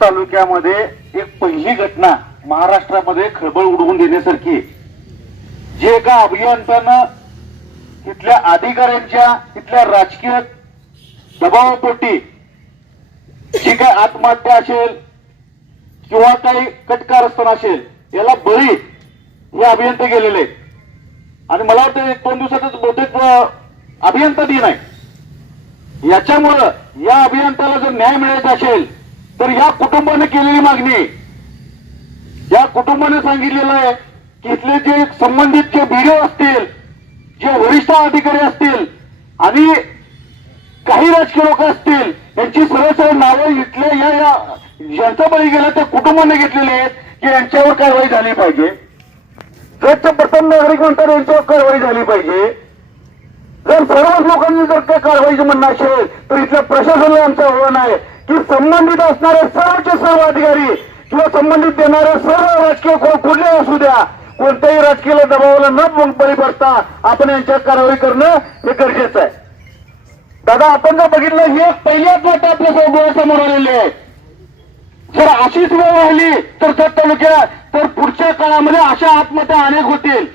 तालुक्यामध्ये एक पहिली घटना महाराष्ट्रामध्ये खळबळ उडवून देण्यासारखी आहे. जे एका अभियंत्यानं तिथल्या अधिकाऱ्यांच्या तिथल्या राजकीय दबावापोटी जी काय आत्महत्या असेल किंवा काही कटकारस्थान असेल याला बळी हे अभियंते गेलेले आणि मला वाटतं एक दोन दिवसातच बहुतेक अभियंता दिन आहे याच्यामुळं या अभियंत्याला जर न्याय मिळायचा असेल तर या कुटुंबाने केलेली मागणी. या कुटुंबाने सांगितलेलं आहे की इथले जे संबंधित जे बीडीओ असतील जे वरिष्ठ अधिकारी असतील आणि काही राजकीय लोक असतील यांची सरळ सरळ नावं इथल्या या या ज्यांचा बळी गेला त्या कुटुंबाने घेतलेले आहेत की यांच्यावर कारवाई झाली पाहिजे. जरचं प्रथम नागरिक म्हणतात यांच्यावर कारवाई झाली पाहिजे. जर सर्वच लोकांनी जर त्या कारवाईचं म्हणणं असेल तर इथल्या प्रशासनाला आमचं आव्हान आहे. की संबंधित असणारे सर्वचे सर्व अधिकारी किंवा संबंधित देणारे सर्व राजकीय कोण कुठले असू द्या कोणत्याही राजकीय दबावाला न बळी पडता आपण यांच्यात कारवाई करणं हे गरजेचं आहे. दादा आपण जर बघितलं ही एक पहिली आत्महत्या आपल्या डोळ्यासमोर आलेली आहे जर अशीच वेळ राहिली तर जत तालुक्यात तर पुढच्या काळामध्ये अशा आत्महत्या अनेक होतील.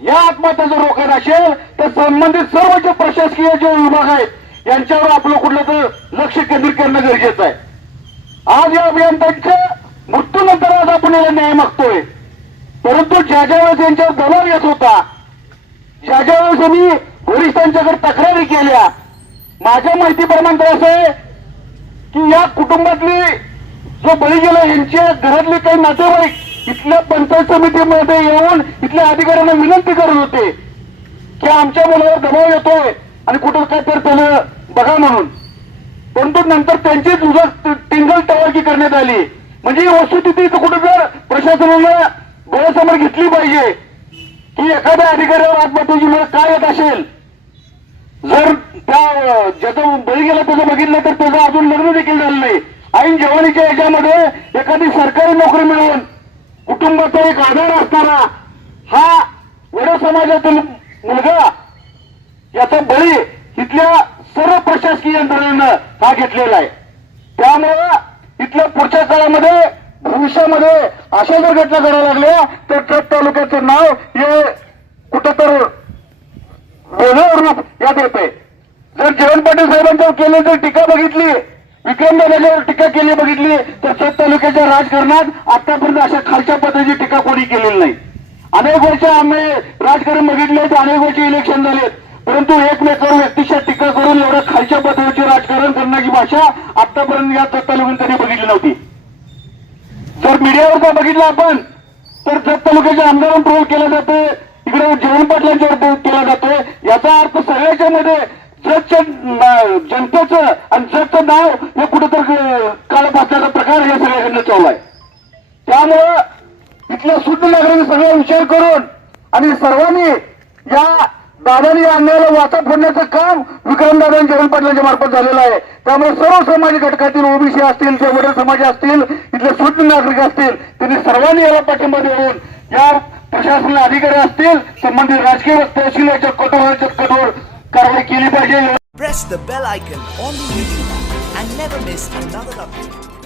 या आत्महत्या जर रोखायला असेल तर संबंधित सर्व जे प्रशासकीय जे विभाग आहेत यांच्यावर आपलं कुठलं तर लक्ष केंद्रित करणं गरजेचं आहे. आज या अभियंत्यांच्या मृत्यूनंतर आज आपण याला न्याय मागतोय. परंतु ज्या ज्या वेळेस यांच्यावर दबाव येत होता ज्या ज्या वेळेस आम्ही वरिष्ठांच्याकडे तक्रारी केल्या माझ्या माहितीप्रमाणे तर असं आहे की या कुटुंबातली जो बळी गेला यांच्या घरातले काही नातेवाईक इथल्या पंचायत समितीमध्ये येऊन इथल्या अधिकाऱ्यांना विनंती करत होते की आमच्या मुलावर दबाव येतोय आणि कुठं काय तर त्यानं बघा म्हणून. परंतु नंतर त्यांची तुझं टिंगल टवाळकी करण्यात आली. म्हणजे ही वस्तुस्थिती इथं कुठं जर प्रशासनानं डोळ्यासमोर घेतली पाहिजे की एखाद्या अधिकाऱ्यावर आत्महत्याची वेळ काय येत असेल? जर त्या ज्याचा बळी गेला त्याचं बघितलं तर त्याचं अजून लग्न देखील झालं नाही. ऐन जवानीच्या याच्यामध्ये एखादी सरकारी नोकरी मिळवून कुटुंबाचा एक आधार असताना हा वड समाजातील मुलगा याचा बळी इथल्या सर्व प्रशासकीय यंत्रणेनं हा घेतलेला आहे. त्यामुळं इथल्या पुढच्या काळामध्ये भविष्यामध्ये अशा जर घटना घडायला लागल्या तर ट्रक तालुक्याचं नाव हे कुठं तर वेगळं रूप यात येते जर जयंत पाटील साहेबांच्यावर केलं जर टीका बघितली विक्रम दादाच्यावर टीका केली बघितली तर सत तालुक्याच्या राजकारणात आतापर्यंत अशा खालच्या पद्धतीची टीका कोणी केलेली नाही. अनेक वर्ष आम्ही राजकारण बघितले तर अनेक वर्ष इलेक्शन झालेत. परंतु एकमेकावर व्यक्तिशः टीका करून एवढं खालच्या पद्धतीचे राजकारण करण्याची भाषा आतापर्यंत या सत तालुक्यात त्यांनी बघितली नव्हती. जर मीडियावर का बघितलं आपण तर जत तालुक्याच्या आमदारांवर ट्रोल केलं जाते इकडे जयंत पाटलांच्यावर ट्रोल केला जातोय याचा अर्थ सगळ्याच्या मध्ये जगच्या न- जनतेचं आणि जगचं नाव हे कुठेतरी काळ असल्याचा प्रकार या सगळ्याकडनं चालू आहे. त्यामुळं इथल्या शुद्ध नागरिक सगळा विचार करून आणि सर्वांनी या दादानी या अन्यायाला वाचा फोडण्याचं काम विक्रमदादा आणि जयंत पाटलांच्या मार्फत झालेलं आहे त्यामुळे सर्व समाज घटकातील ओबीसी असतील जे वडील समाज असतील इथले शुद्ध नागरिक असतील त्यांनी सर्वांनी याला पाठिंबा देऊन या प्रशासनाला अधिकारी असतील संबंधित राजकीय तहसील याच्या याच्यात कठोर कठोर कारवाई केली पाहिजे Press the bell icon on the YouTube and never miss another update.